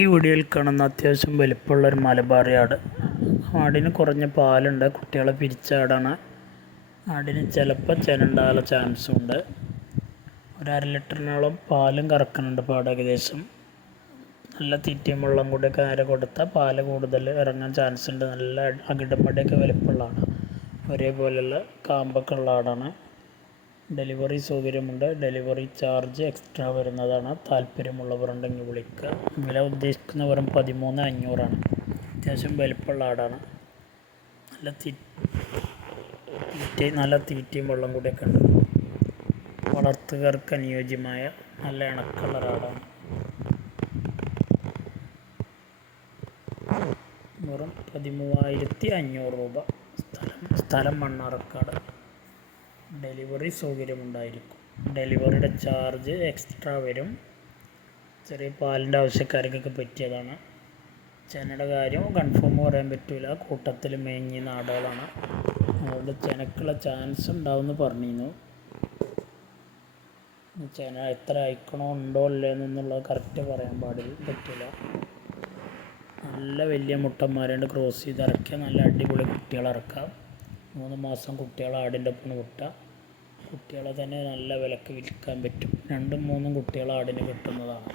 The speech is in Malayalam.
ഈ വീഡിയോയിൽ കാണുന്ന അത്യാവശ്യം വലിപ്പമുള്ളൊരു മലബാറി ആട്. ആടിന് കുറഞ്ഞ പാലുണ്ട്, കുട്ടികളെ പിരിച്ചാടാണ്. ആടിന് ചിലപ്പോൾ ചെനണ്ടാകാനുള്ള ചാൻസും ഉണ്ട്. ഒരു 1/2 ലിറ്ററിനോളം പാലും കറക്കുന്നുണ്ട് പാട് ഏകദേശം. നല്ല തീറ്റയും വെള്ളം കൂടിയൊക്കെ നേരെ കൊടുത്താൽ പാല് കൂടുതൽ ഇറങ്ങാൻ ചാൻസ് ഉണ്ട്. നല്ല അകിടപ്പടിയൊക്കെ വലിപ്പമുള്ളതാണ്, ഒരേപോലെയുള്ള കാമ്പൊക്കെ ഉള്ള ആടാണ്. ഡെലിവറി സൗകര്യമുണ്ട്. ഡെലിവറി ചാർജ് എക്സ്ട്രാ വരുന്നതാണ്. താല്പര്യമുള്ളവരുണ്ടെങ്കിൽ വിളിക്കുക. വില ഉദ്ദേശിക്കുന്ന വെറും 13,500 അത്യാവശ്യം വലിപ്പമുള്ള ആടാണ്. നല്ല തീറ്റയും വെള്ളം കൂടിയൊക്കെ ഉണ്ട്. വളർത്തുകാർക്ക് അനുയോജ്യമായ നല്ല ഇണക്കുള്ള ആടാണ്. വെറും 13,500 സ്ഥലം മണ്ണാർക്കാട്. ഡെലിവറി സൗകര്യമുണ്ടായിരിക്കും. ഡെലിവറിയുടെ ചാർജ് എക്സ്ട്രാ വരും. ചെറിയ പാലിൻ്റെ ആവശ്യക്കാർക്കൊക്കെ പറ്റിയതാണ്. ചെനയുടെ കാര്യം കൺഫേം പറയാൻ പറ്റില്ല. കൂട്ടത്തിൽ മേഞ്ഞ നാടുകളാണ്, അതുകൊണ്ട് ചെനക്കുള്ള ചാൻസ് ഉണ്ടാവുമെന്ന് പറഞ്ഞിരുന്നു. ചെന എത്ര അയക്കണോ ഉണ്ടോ ഇല്ലെന്നുള്ളത് കറക്റ്റ് പറയാൻ പറ്റില്ല. നല്ല വലിയ മുട്ടന്മാരുണ്ട്. ക്രോസ് ചെയ്ത് ഇറക്കിയാൽ നല്ല അടിപൊളി കുട്ടികളെ ഇറക്കാം. 3 മാസം കുട്ടികളെ ആടിൻ്റെ ഒപ്പം വിട്ടാൽ കുട്ടികളെ തന്നെ നല്ല വിലക്ക് വിൽക്കാൻ പറ്റും. 2-3 കുട്ടികളെ ആടിന് കിട്ടുന്നതാണ്.